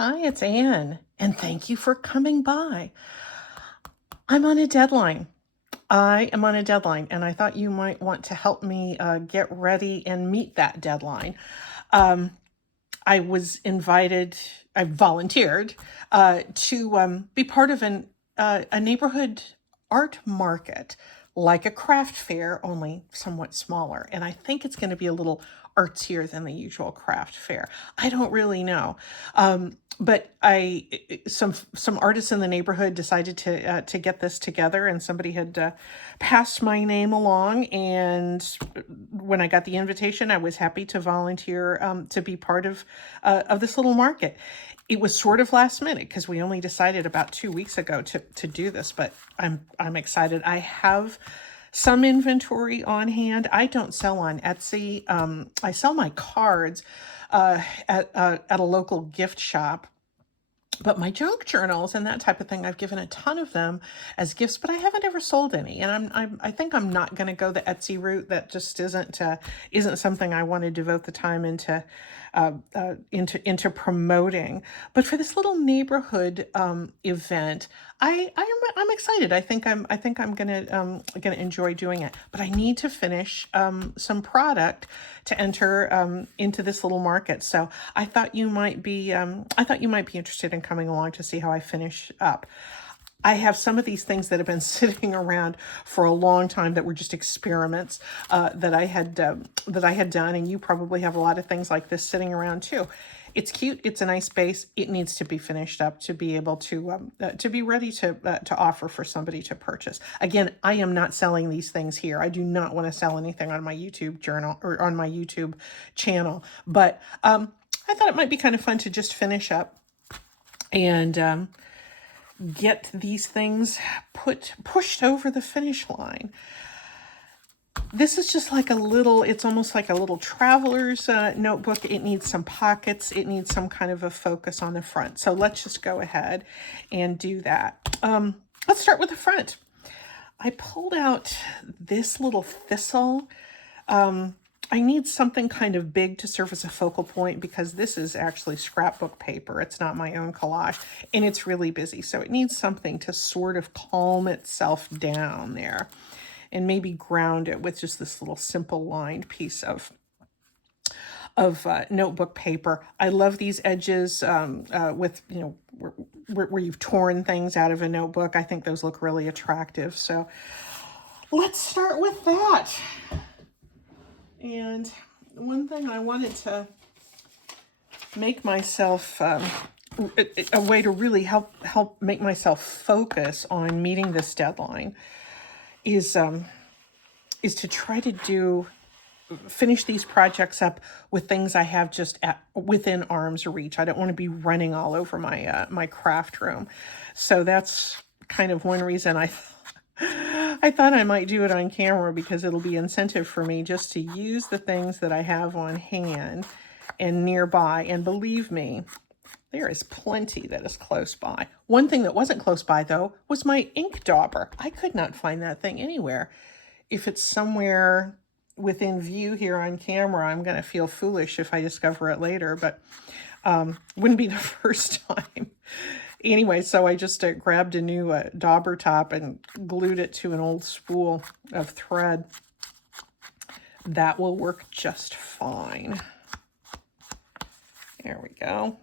Hi, it's Anne, and thank you for coming by. I'm on a deadline. I am on a deadline, and I thought you might want to help me get ready and meet that deadline. Um, I was invited, I volunteered to be part of a neighborhood art market, like a craft fair, only somewhat smaller. And I think it's going to be a little artsier than the usual craft fair. I don't really know. But some artists in the neighborhood decided to get this together, and somebody had passed my name along. And when I got the invitation, I was happy to volunteer to be part of this little market. It was sort of last minute because we only decided about 2 weeks ago to do this, but I'm excited. I have some inventory on hand. I don't sell on Etsy. I sell my cards at a local gift shop. But my junk journals and that type of thing, I've given a ton of them as gifts, but I haven't ever sold any. And I think I'm not going to go the Etsy route. That just isn't something I want to devote the time into promoting. But for this little neighborhood event, I'm excited. I think I'm gonna enjoy doing it. But I need to finish some product to enter into this little market. So I thought you might be interested in coming along to see how I finish up. I have some of these things that have been sitting around for a long time that were just experiments that I had done, and you probably have a lot of things like this sitting around too. It's cute. It's a nice base. It needs to be finished up to be able to be ready to offer for somebody to purchase. Again, I am not selling these things here. I do not want to sell anything on my YouTube journal or on my YouTube channel. But I thought it might be kind of fun to just finish up and get these things pushed over the finish line. This is just like it's almost like a little traveler's notebook. It needs some pockets. It needs some kind of a focus on the front. So let's just go ahead and do that. Let's start with the front. I pulled out this little thistle. I need something kind of big to serve as a focal point because this is actually scrapbook paper. It's not my own collage, and it's really busy. So it needs something to sort of calm itself down there and maybe ground it with just this little simple lined piece of notebook paper. I love these edges with, where you've torn things out of a notebook. I think those look really attractive. So let's start with that. And one thing I wanted to make myself a way to really help make myself focus on meeting this deadline is to try to finish these projects up with things I have just within arm's reach. I don't want to be running all over my craft room. So that's kind of one reason I thought I might do it on camera, because it'll be incentive for me just to use the things that I have on hand and nearby. And believe me, there is plenty that is close by. One thing that wasn't close by, though, was my ink dauber. I could not find that thing anywhere. If it's somewhere within view here on camera, I'm going to feel foolish if I discover it later, but wouldn't be the first time. Anyway, so I just grabbed a new dauber top and glued it to an old spool of thread. That will work just fine. There we go.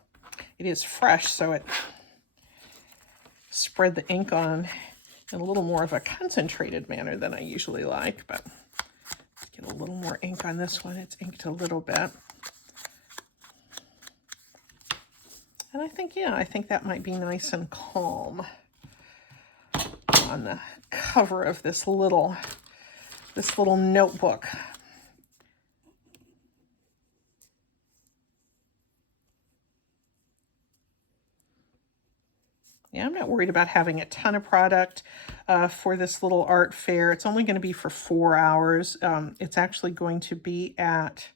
It is fresh, so it spread the ink on in a little more of a concentrated manner than I usually like, but get a little more ink on this one. It's inked a little bit. And I think that might be nice and calm on the cover of this little notebook. Yeah, I'm not worried about having a ton of product for this little art fair. It's only going to be for 4 hours. It's actually going to be at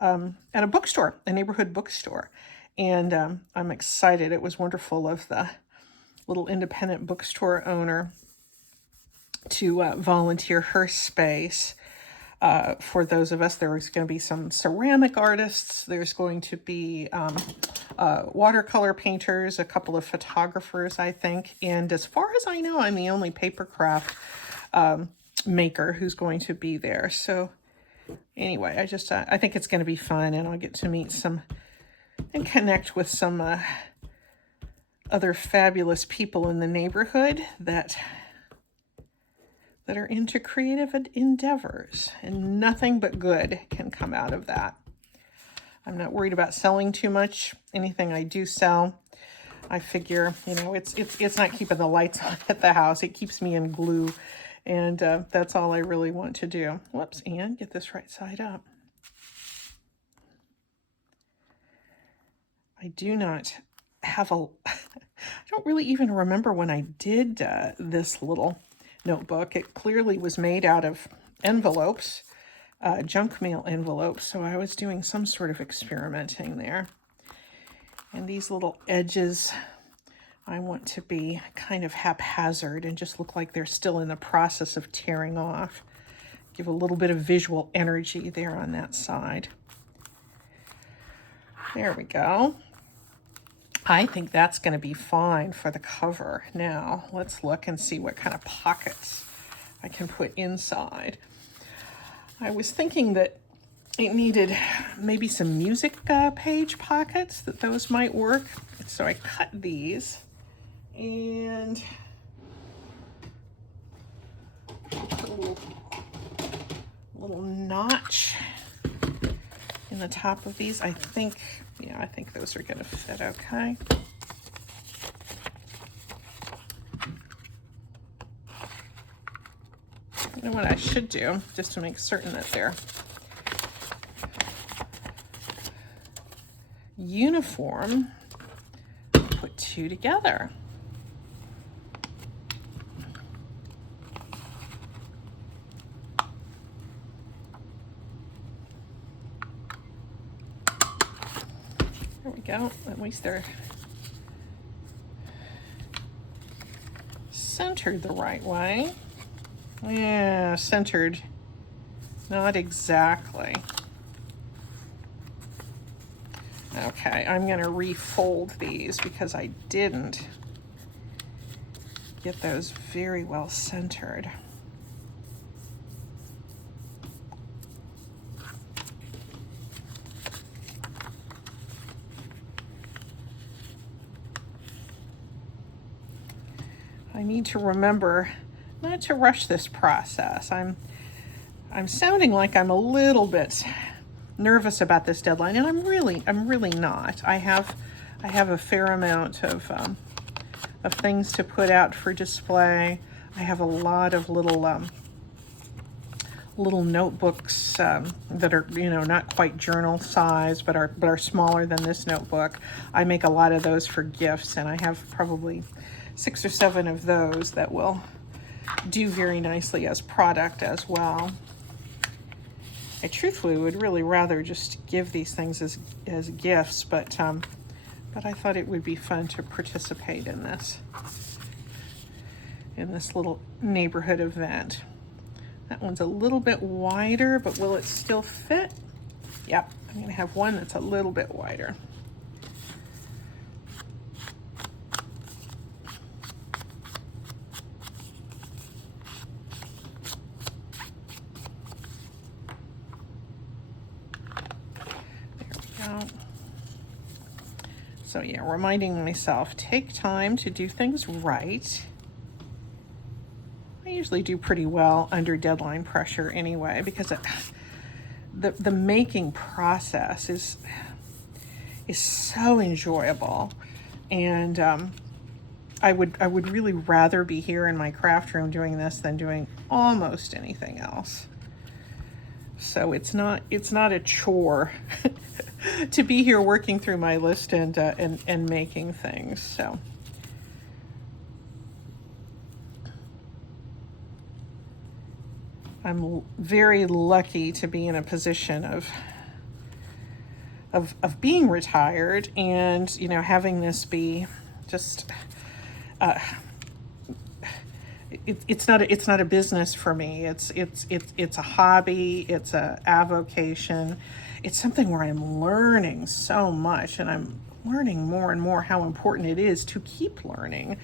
a bookstore, a neighborhood bookstore. And I'm excited. It was wonderful of the little independent bookstore owner to volunteer her space. For those of us, there's going to be some ceramic artists. There's going to be watercolor painters, a couple of photographers, I think. And as far as I know, I'm the only paper craft maker who's going to be there. So anyway, I think it's going to be fun, and I'll get to meet some and connect with some other fabulous people in the neighborhood that are into creative endeavors, and nothing but good can come out of that. I'm not worried about selling too much. Anything I do sell, I figure, it's not keeping the lights on at the house. It keeps me in glue, and that's all I really want to do. Whoops, and get this right side up. I do not have I don't really even remember when I did this little notebook. It clearly was made out of envelopes, junk mail envelopes, so I was doing some sort of experimenting there. And these little edges, I want to be kind of haphazard and just look like they're still in the process of tearing off. Give a little bit of visual energy there on that side. There we go. I think that's going to be fine for the cover. Now, let's look and see what kind of pockets I can put inside. I was thinking that it needed maybe some music page pockets, that those might work. So I cut these and put a little notch in the top of these. I think those are going to fit okay. You know what I should do, just to make certain that they're uniform, put two together. There we go. At least they're centered the right way. Yeah, centered. Not exactly. Okay, I'm going to refold these because I didn't get those very well centered. I need to remember not to rush this process. I'm sounding like I'm a little bit nervous about this deadline, and I'm really not. I have a fair amount of things to put out for display. I have a lot of little notebooks that are not quite journal size, but are smaller than this notebook. I make a lot of those for gifts, and I have probably 6 or 7 of those that will do very nicely as product as well. I truthfully would really rather just give these things as gifts, but I thought it would be fun to participate in this little neighborhood event. That one's a little bit wider, but will it still fit? Yep, I'm going to have one that's a little bit wider. So yeah, reminding myself, take time to do things right. I usually do pretty well under deadline pressure anyway, because the making process is so enjoyable, and I would really rather be here in my craft room doing this than doing almost anything else. So it's not a chore to be here working through my list and making things. So I'm very lucky to be in a position of being retired, and having this be just it's not a business for me. It's a hobby. It's a avocation. It's something where I'm learning so much, and I'm learning more and more how important it is to keep learning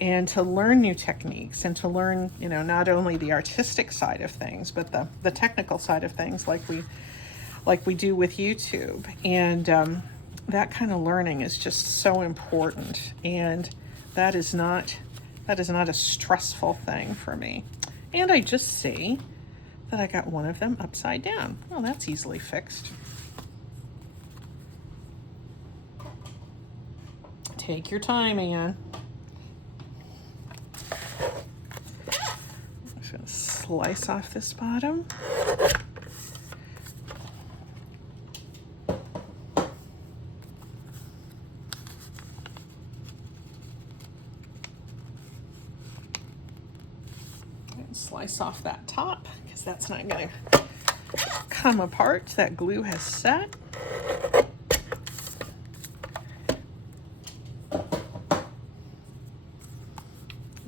and to learn new techniques and to learn, not only the artistic side of things, but the technical side of things, like we do with YouTube. And that kind of learning is just so important. And that is not a stressful thing for me. And I just see that I got one of them upside down. Well, that's easily fixed. Take your time, Anne. I'm just going to slice off this bottom. And slice off that top, because that's not going to come apart. That glue has set.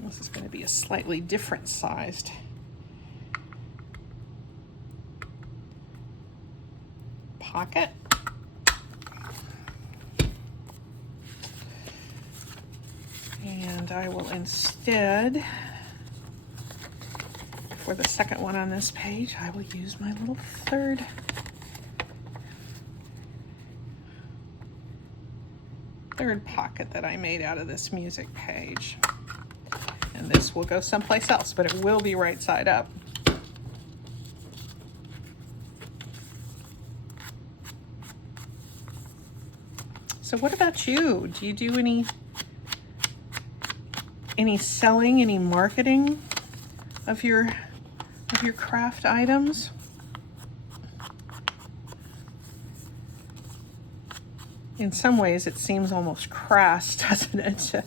This is going to be a slightly different sized pocket. And I will instead, for the second one on this page, I will use my little third pocket that I made out of this music page. And this will go someplace else, but it will be right side up. So what about you? Do you do any selling, any marketing of your craft items? In some ways, it seems almost crass, doesn't it, to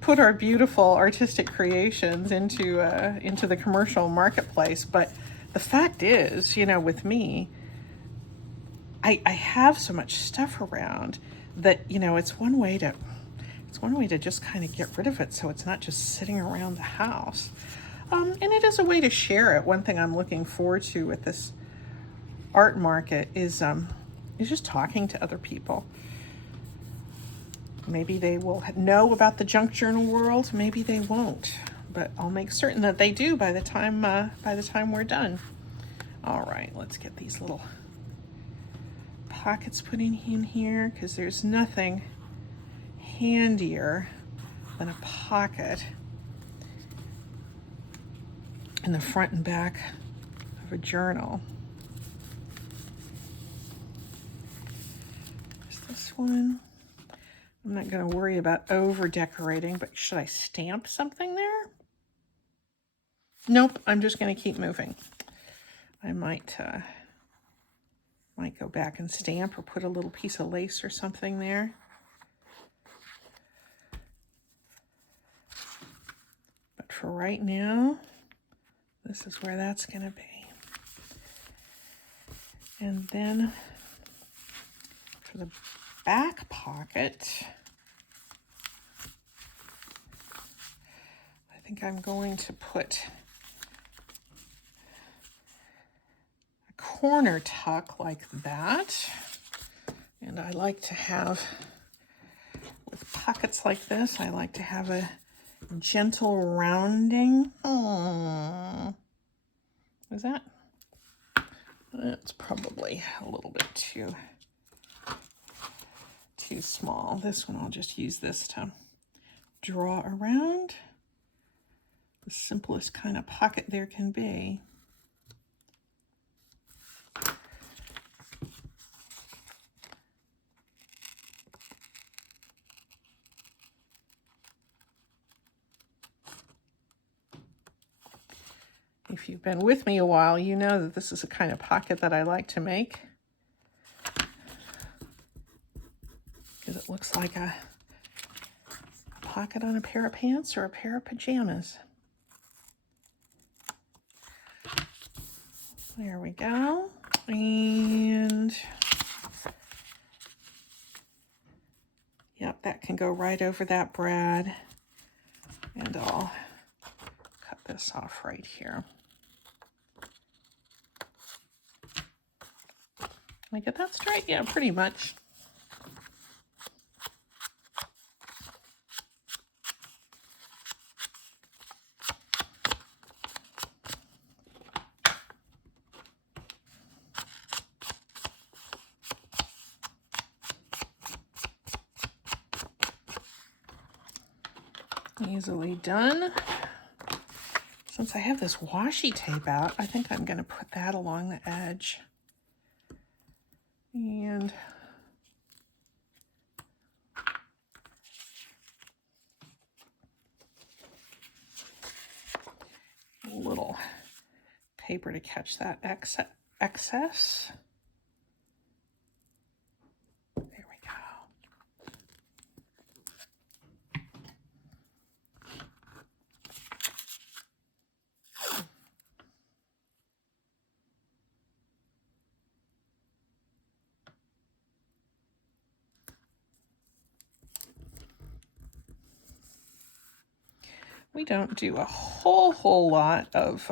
put our beautiful artistic creations into the commercial marketplace. But the fact is, with me, I have so much stuff around that it's one way to just kind of get rid of it, so it's not just sitting around the house. And it is a way to share it. One thing I'm looking forward to with this art market is just talking to other people. Maybe they will know about the junk journal world. Maybe they won't. But I'll make certain that they do by the time we're done. All right, let's get these little pockets put in here, because there's nothing handier than a pocket in the front and back of a journal. There's this one. I'm not going to worry about over decorating, but should I stamp something there? Nope, I'm just going to keep moving. I might go back and stamp or put a little piece of lace or something there. But for right now, this is where that's going to be. And then for the back pocket, I think I'm going to put a corner tuck like that. And I like to have, with pockets like this, I like to have a gentle rounding. Is that? That's probably a little bit too small. This one, I'll just use this to draw around. The simplest kind of pocket there can be. If you've been with me a while, you know that this is a kind of pocket that I like to make, because it looks like a pocket on a pair of pants or a pair of pajamas. There we go. And yep, that can go right over that brad. And I'll this off right here. Can I get that straight? Yeah, pretty much. Easily done. Since I have this washi tape out, I think I'm going to put that along the edge. And a little paper to catch that excess. There we go. We don't do a whole lot of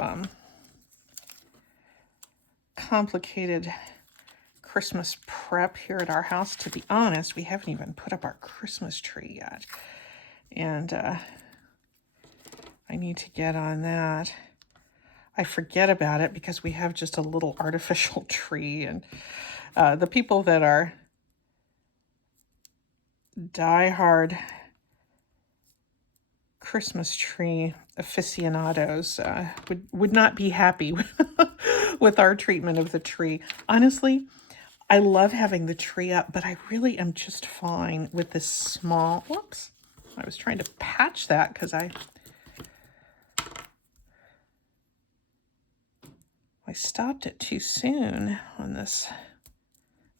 complicated Christmas prep here at our house. To be honest, we haven't even put up our Christmas tree yet. And I need to get on that. I forget about it because we have just a little artificial tree. And the people that are diehard Christmas tree aficionados would not be happy with our treatment of the tree. Honestly, I love having the tree up, but I really am just fine with this small, whoops, I was trying to patch that because I stopped it too soon on this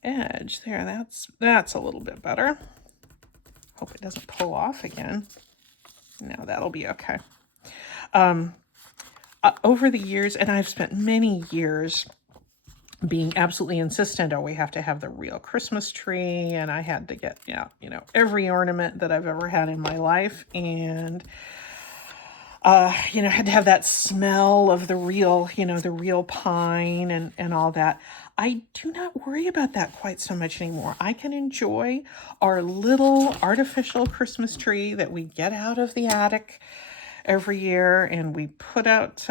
edge. There, that's a little bit better. Hope it doesn't pull off again. No, that'll be okay. Over the years, and I've spent many years being absolutely insistent, oh, we have to have the real Christmas tree, and I had to get, every ornament that I've ever had in my life, and had to have that smell of the real, the real pine and all that. I do not worry about that quite so much anymore. I can enjoy our little artificial Christmas tree that we get out of the attic every year, and we put out,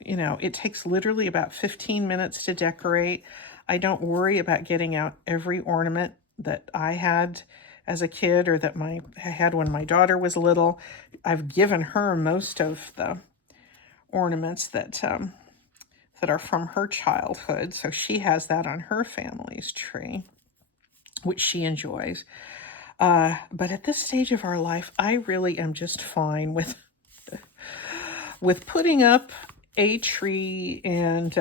it takes literally about 15 minutes to decorate. I don't worry about getting out every ornament that I had as a kid or that I had when my daughter was little. I've given her most of the ornaments that are from her childhood, so she has that on her family's tree, which she enjoys. But at this stage of our life, I really am just fine with putting up a tree and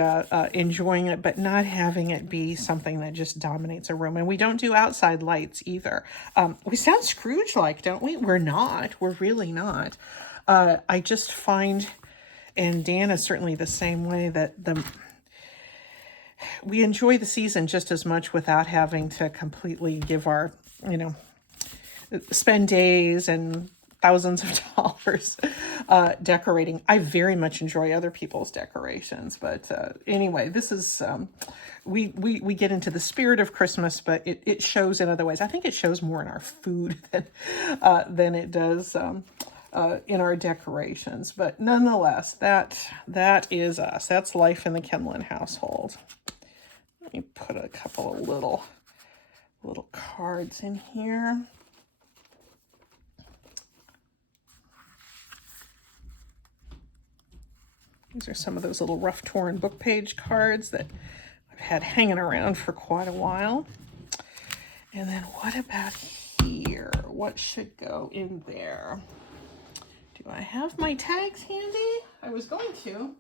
enjoying it, but not having it be something that just dominates a room. And we don't do outside lights either. We sound Scrooge-like, don't we? We're not. We're really not. I just find, and Dan is certainly the same way, that we enjoy the season just as much without having to completely give our, spend days and thousands of dollars decorating. I very much enjoy other people's decorations, but anyway, this is we get into the spirit of Christmas, but it shows in other ways. I think it shows more in our food than it does in our decorations. But nonetheless, that is us. That's life in the Kenlin household. Let me put a couple of little cards in here. These are some of those little rough, torn book page cards that I've had hanging around for quite a while. And then what about here? What should go in there? Do I have my tags handy? I was going to.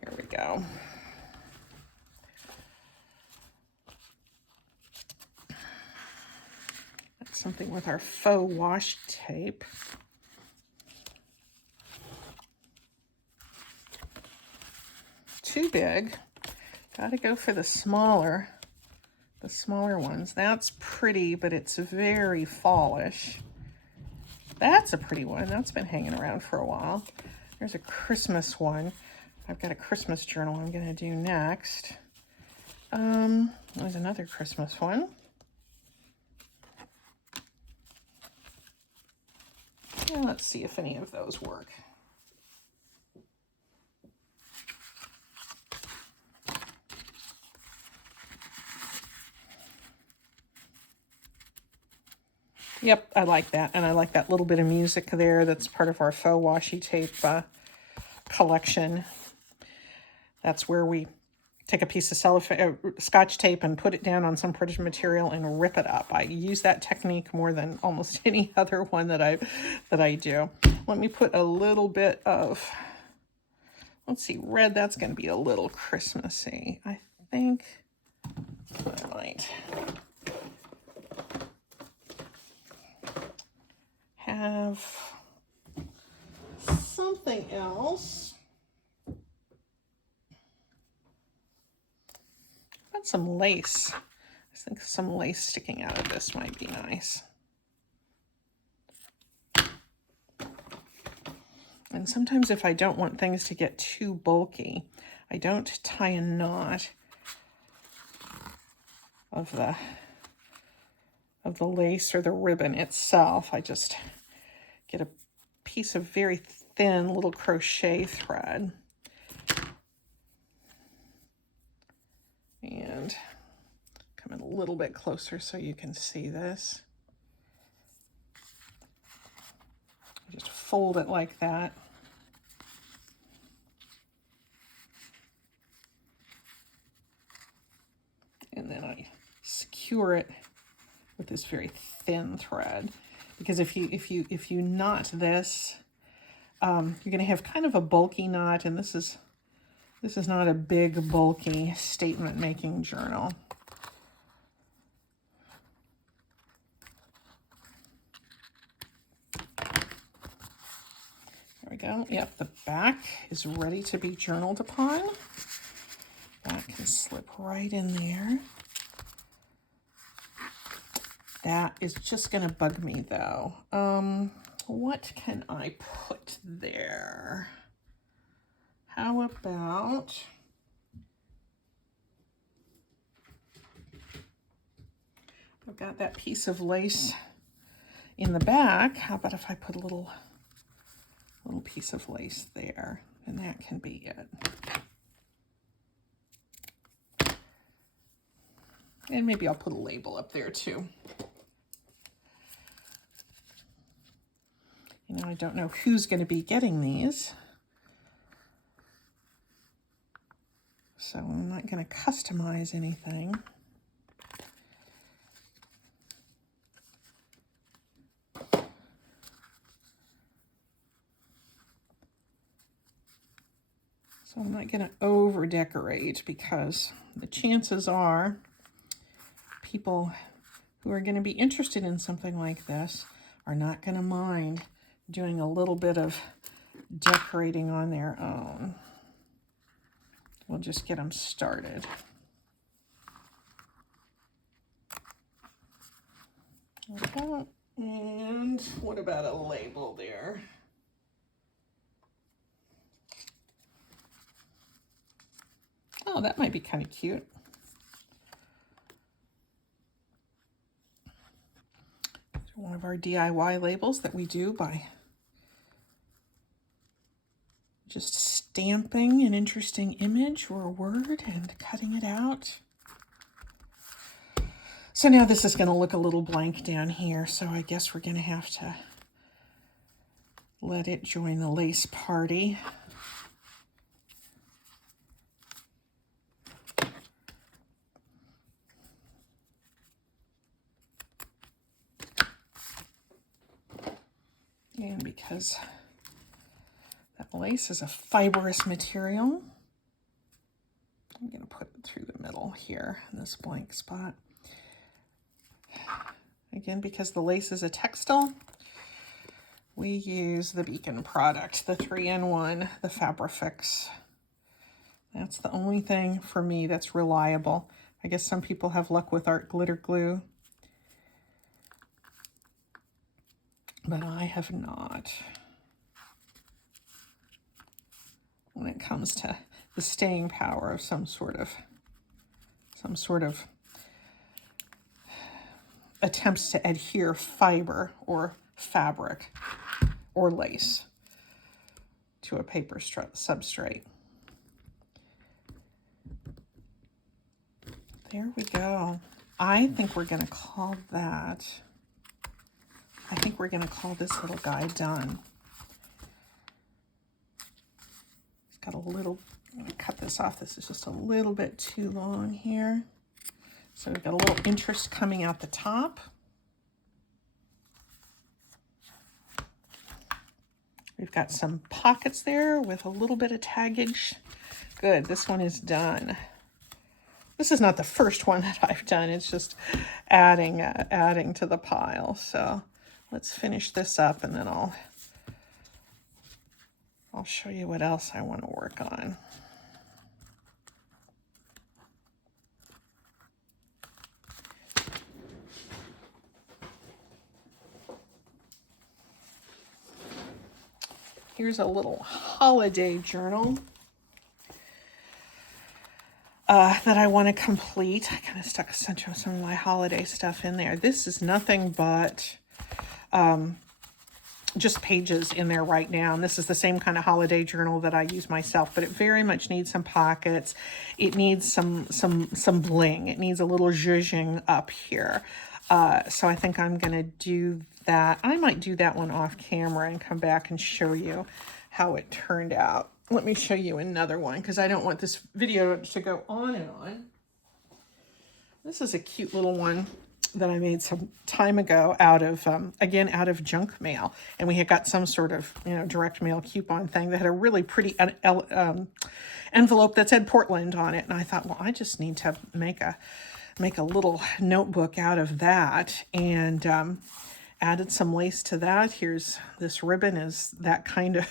Here we go. That's something with our faux washi tape. Too big. Got to go for the smaller ones. That's pretty, but it's very fallish. That's a pretty one. That's been hanging around for a while. There's a Christmas one. I've got a Christmas journal I'm going to do next. There's another Christmas one. And let's see if any of those work. Yep, I like that. And I like that little bit of music there. That's part of our faux washi tape collection. That's where we take a piece of cellophane, scotch tape and put it down on some printed material and rip it up. I use that technique more than almost any other one that I do. Let me put a little bit of, let's see, red. That's going to be a little Christmassy. I think I might have something else. Got some lace. I think some lace sticking out of this might be nice. And sometimes if I don't want things to get too bulky, I don't tie a knot of the lace or the ribbon itself. I just get a piece of very thin little crochet thread and come in a little bit closer so you can see this. Just fold it like that. And then I secure it with this very thin thread, because if you knot this, you're going to have kind of a bulky knot, and this is not a big bulky statement making journal. There we go. Yep, the back is ready to be journaled upon. That can slip right in there. That is just going to bug me, though. What can I put there? How about... I've got that piece of lace in the back. How about if I put a little piece of lace there? And that can be it. And maybe I'll put a label up there, too. You know, I don't know who's going to be getting these, so I'm not going to customize anything. So I'm not going to over decorate, because the chances are people who are going to be interested in something like this are not going to mind doing a little bit of decorating on their own. We'll just get them started. Okay. And what about a label there? Oh, that might be kind of cute. One of our DIY labels that we do by just stamping an interesting image or a word and cutting it out. So now this is going to look a little blank down here, so I guess we're going to have to let it join the lace party. And because that lace is a fibrous material, I'm going to put it through the middle here in this blank spot. Again, because the lace is a textile, we use the Beacon product, the 3-in-1, the Fabrifix. That's the only thing for me that's reliable. I guess some people have luck with art glitter glue, but I have not. When it comes to the staying power of some sort of attempts to adhere fiber or fabric or lace to a paper substrate. There we go. I think we're going to call that, I think we're going to call this little guy done. It's got a little, I'm going to cut this off. This is just a little bit too long here. So we've got a little interest coming out the top. We've got some pockets there with a little bit of taggage. Good, this one is done. This is not the first one that I've done. It's just adding to the pile. So let's finish this up, and then I'll show you what else I want to work on. Here's a little holiday journal that I want to complete. I kind of stuck some of my holiday stuff in there. This is nothing but just pages in there right now. And this is the same kind of holiday journal that I use myself, but it very much needs some pockets. It needs some bling. It needs a little zhuzhing up here. So I think I'm going to do that. I might do that one off camera and come back and show you how it turned out. Let me show you another one because I don't want this video to go on and on. This is a cute little one that I made some time ago out of, again, out of junk mail. And we had got some sort of, direct mail coupon thing that had a really pretty envelope that said Portland on it. And I thought, well, I just need to make a little notebook out of that, and added some lace to that. Here's this ribbon is that kind of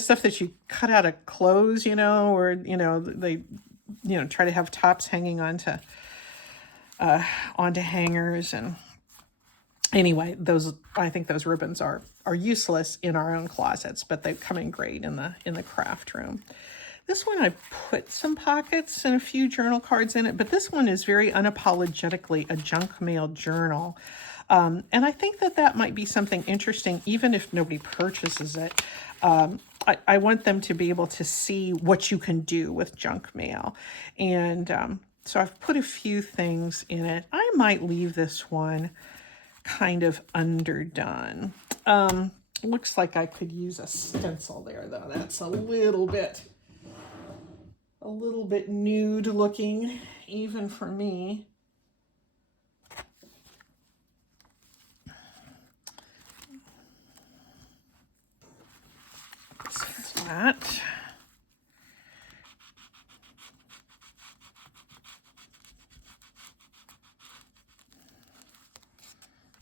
stuff that you cut out of clothes, or they try to have tops hanging onto hangers. And anyway, I think those ribbons are useless in our own closets, but they come in great in the craft room. This one, I put some pockets and a few journal cards in it, but this one is very unapologetically a junk mail journal. And I think that might be something interesting, even if nobody purchases it. I want them to be able to see what you can do with junk mail. And so I've put a few things in it. I might leave this one kind of underdone. Looks like I could use a stencil there, though. That's a little bit nude looking, even for me. So that.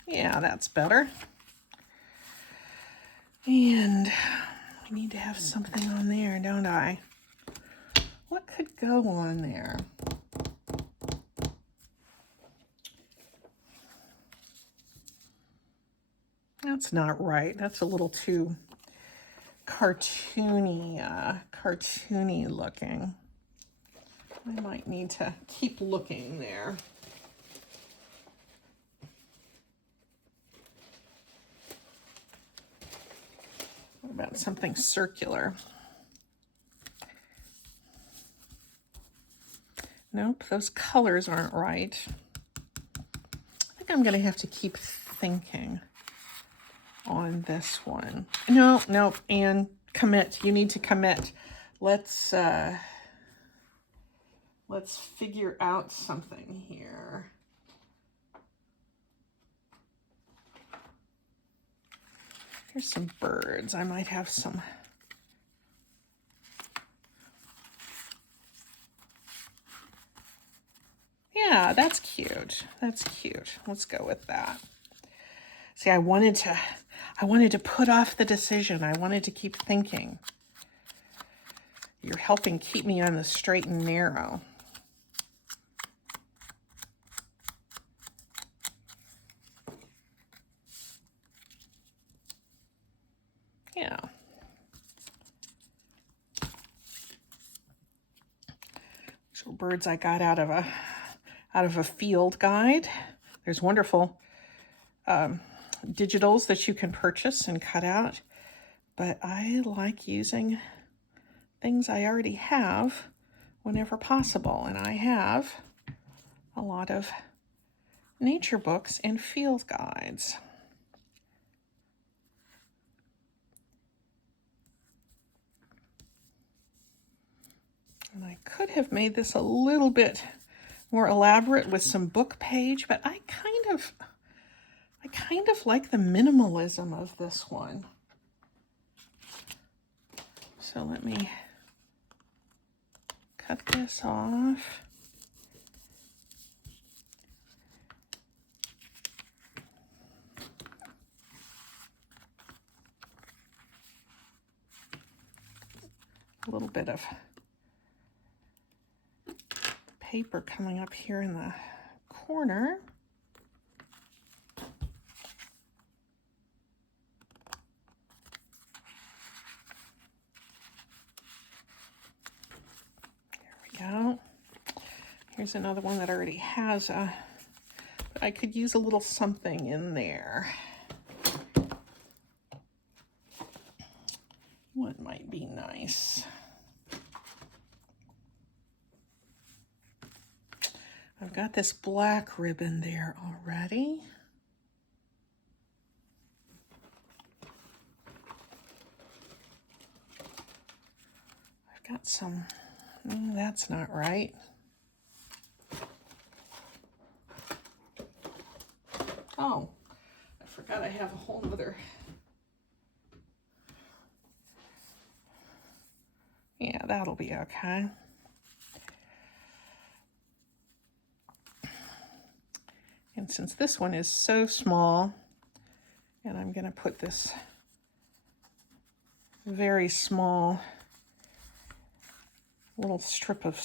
Yeah, that's better. And we need to have something on there, don't I? What could go on there? That's not right. That's a little too cartoony looking. I might need to keep looking there. What about something circular? Nope, those colors aren't right. I think I'm going to have to keep thinking on this one. No, and commit. You need to commit. Let's figure out something here. Here's some birds. I might have some. Yeah, that's cute. That's cute. Let's go with that. See, I wanted to put off the decision. I wanted to keep thinking. You're helping keep me on the straight and narrow. Yeah. So birds I got out of a field guide. There's wonderful digitals that you can purchase and cut out, but I like using things I already have whenever possible, and I have a lot of nature books and field guides. And I could have made this a little bit more elaborate with some book page, but I kind of like the minimalism of this one. So let me cut this off. A little bit of paper coming up here in the corner. Go. Here's another one that already has but I could use a little something in there. What might be nice? I've got this black ribbon there already. I've got some, that's not right. Oh, I forgot I have a whole other. Yeah, that'll be okay. And since this one is so small, and I'm going to put this very small little strip of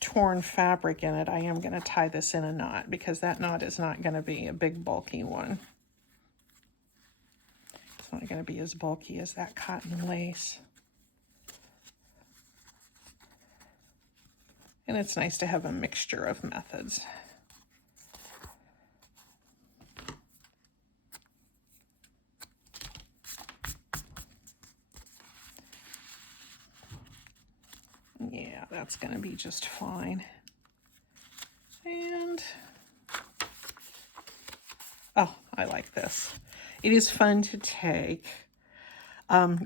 torn fabric in it, I am going to tie this in a knot, because that knot is not going to be a big bulky one. It's not going to be as bulky as that cotton lace. And it's nice to have a mixture of methods. Yeah, that's going to be just fine. And, oh, I like this. It is fun to take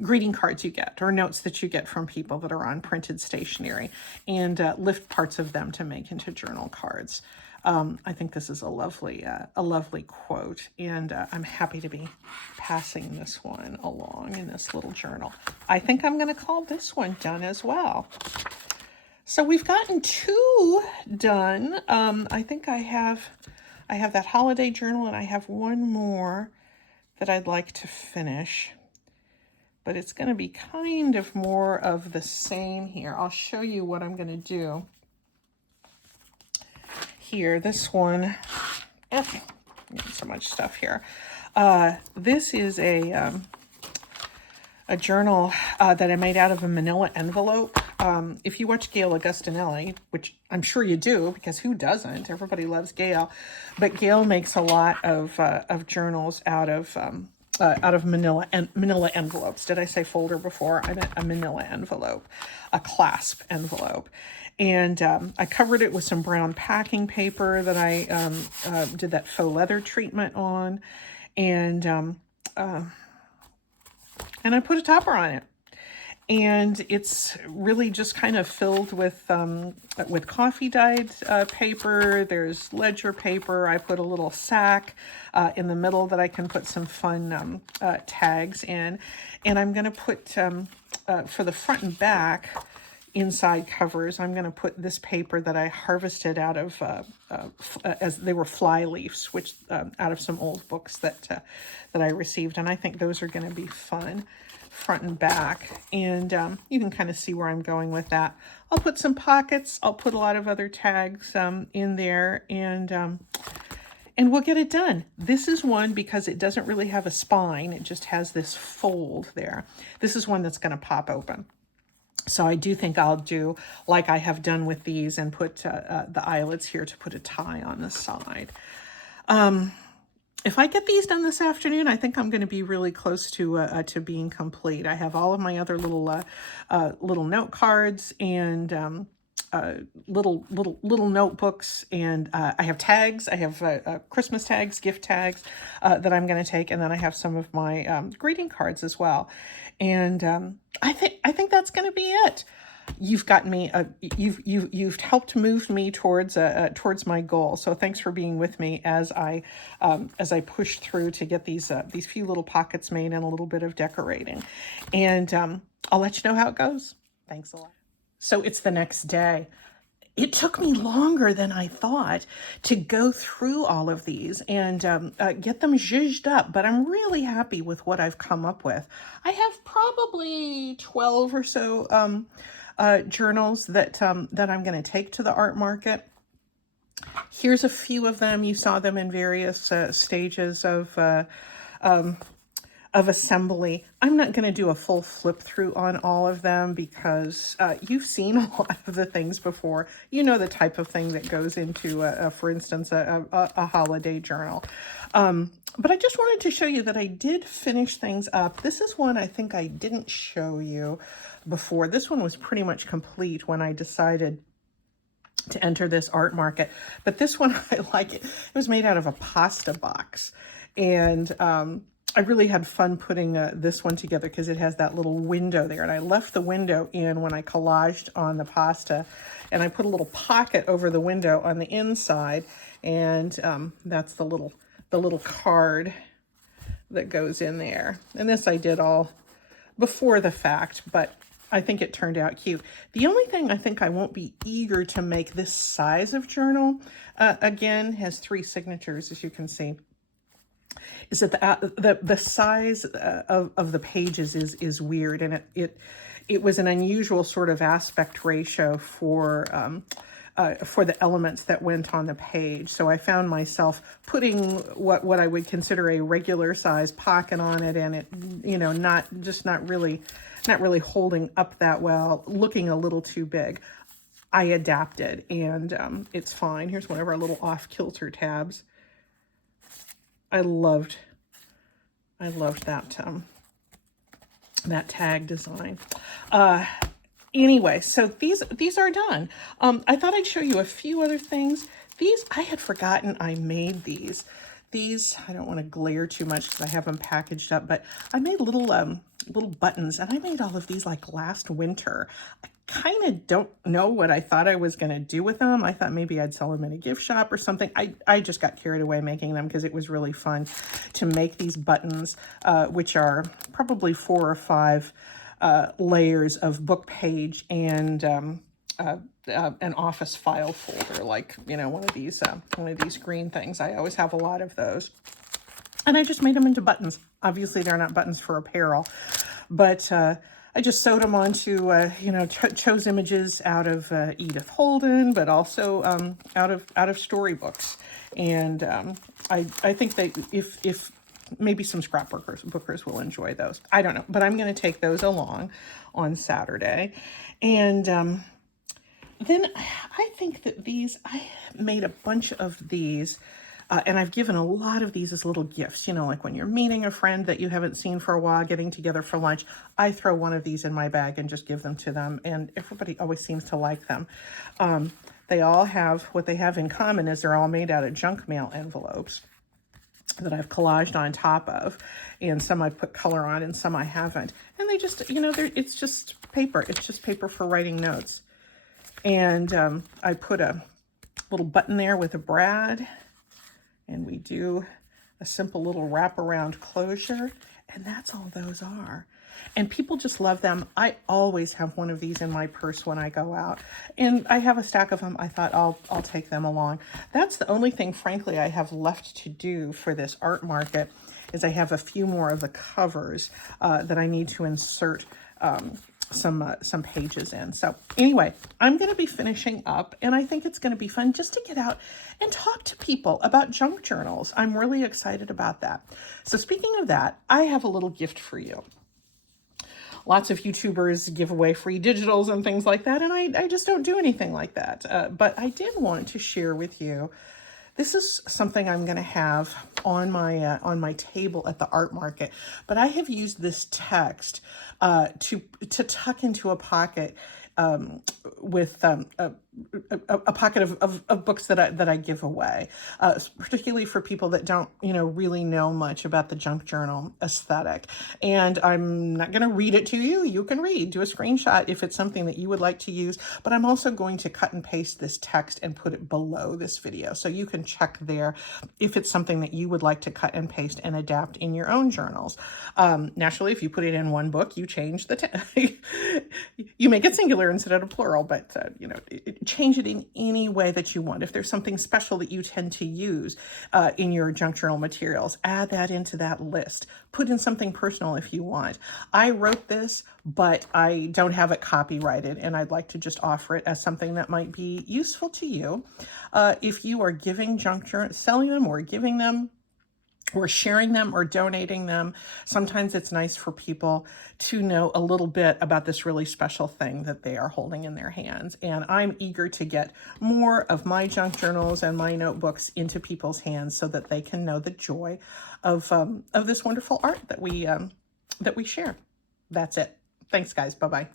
greeting cards you get, or notes that you get from people that are on printed stationery, and lift parts of them to make into journal cards. I think this is a lovely quote, and I'm happy to be passing this one along in this little journal. I think I'm going to call this one done as well. So we've gotten 2 done. I think I have that holiday journal, and I have one more that I'd like to finish. But it's going to be kind of more of the same here. I'll show you what I'm going to do. Here, this one, so much stuff here. This is a journal that I made out of a manila envelope. If you watch Gail Augustinelli, which I'm sure you do, because who doesn't? Everybody loves Gail. But Gail makes a lot of journals out of manila envelopes. Did I say folder before? I meant a manila envelope, a clasp envelope. And I covered it with some brown packing paper that I did that faux leather treatment on. And I put a topper on it. And it's really just kind of filled with coffee dyed paper. There's ledger paper. I put a little sack in the middle that I can put some fun tags in. And I'm going to put, for the front and back inside covers, I'm going to put this paper that I harvested out of, as they were fly leaves, which out of some old books that I received. And I think those are going to be fun, front and back. And you can kind of see where I'm going with that. I'll put some pockets. I'll put a lot of other tags in there. And and we'll get it done. This is one, because it doesn't really have a spine, it just has this fold there. This is one that's going to pop open. So I do think I'll do like I have done with these and put the eyelets here to put a tie on the side. If I get these done this afternoon, I think I'm going to be really close to being complete. I have all of my other little note cards and little notebooks, and I have tags. I have Christmas tags, gift tags that I'm going to take, and then I have some of my greeting cards as well. And I think that's going to be it. You've gotten me. You've helped move me towards my goal. So thanks for being with me as I push through to get these few little pockets made and a little bit of decorating. And I'll let you know how it goes. Thanks a lot. So it's the next day. It took me longer than I thought to go through all of these and get them zhuzhed up, but I'm really happy with what I've come up with. I have probably 12 or so journals that I'm going to take to the art market. Here's a few of them. You saw them in various stages of assembly. I'm not going to do a full flip through on all of them because you've seen a lot of the things before. You know the type of thing that goes into, for instance, a holiday journal. But I just wanted to show you that I did finish things up. This is one I think I didn't show you before. This one was pretty much complete when I decided to enter this art market. But this one, I like it. It was made out of a pasta box. And I really had fun putting this one together because it has that little window there. And I left the window in when I collaged on the pasta. And I put a little pocket over the window on the inside. And that's the little card that goes in there. And this I did all before the fact, but I think it turned out cute. The only thing I think I won't be eager to make this size of journal, again, has 3 signatures, as you can see, is that the size of the pages is weird, and it was an unusual sort of aspect ratio for the elements that went on the page. So I found myself putting what I would consider a regular size pocket on it, and it, you know, not really holding up that well, looking a little too big. I adapted, and it's fine. Here's one of our little off-kilter tabs. I loved that tag design. Anyway, so these are done. I thought I'd show you a few other things. These, I had forgotten I made these. These, I don't want to glare too much because I have them packaged up, but I made little buttons, and I made all of these like last winter. I kind of don't know what I thought I was going to do with them. I thought maybe I'd sell them in a gift shop or something. I just got carried away making them because it was really fun to make these buttons, which are probably 4 or 5 layers of book page and an office file folder, like, you know, one of these green things. I always have a lot of those. And I just made them into buttons. Obviously, they're not buttons for apparel, but I just sewed them onto, chose images out of Edith Holden, but also out of storybooks. And I think that if maybe some scrapbookers will enjoy those. I don't know, but I'm going to take those along on Saturday. And then I think that I made a bunch of these, and I've given a lot of these as little gifts, you know, like when you're meeting a friend that you haven't seen for a while, getting together for lunch, I throw one of these in my bag and just give them to them, and everybody always seems to like them. They all have, what they have in common is they're all made out of junk mail envelopes that I've collaged on top of, and some I've put color on and some I haven't. And they just, you know, it's just paper. It's just paper for writing notes. And I put a little button there with a brad, and we do a simple little wraparound closure, and that's all those are. And people just love them. I always have one of these in my purse when I go out, and I have a stack of them. I thought I'll take them along. That's the only thing, frankly, I have left to do for this art market, is I have a few more of the covers that I need to insert some pages in. So anyway, I'm going to be finishing up, and I think it's going to be fun just to get out and talk to people about junk journals. I'm really excited about that. So speaking of that, I have a little gift for you. Lots of YouTubers give away free digitals and things like that, and I just don't do anything like that. But I did want to share with you. This is something I'm going to have on my table at the art market, but I have used this text to tuck into a pocket with a pocket of books that I give away, particularly for people that don't really know much about the junk journal aesthetic. And I'm not going to read it to you. You can do a screenshot if it's something that you would like to use. But I'm also going to cut and paste this text and put it below this video, so you can check there if it's something that you would like to cut and paste and adapt in your own journals. Naturally, if you put it in one book, you change you make it singular instead of plural, but change it in any way that you want. If there's something special that you tend to use in your junk journal materials, add that into that list. Put in something personal if you want. I wrote this, but I don't have it copyrighted, and I'd like to just offer it as something that might be useful to you. If you are giving junk journals, selling them or giving them, or sharing them or donating them, sometimes it's nice for people to know a little bit about this really special thing that they are holding in their hands. And I'm eager to get more of my junk journals and my notebooks into people's hands so that they can know the joy of this wonderful art that we share. That's it. Thanks, guys. Bye-bye.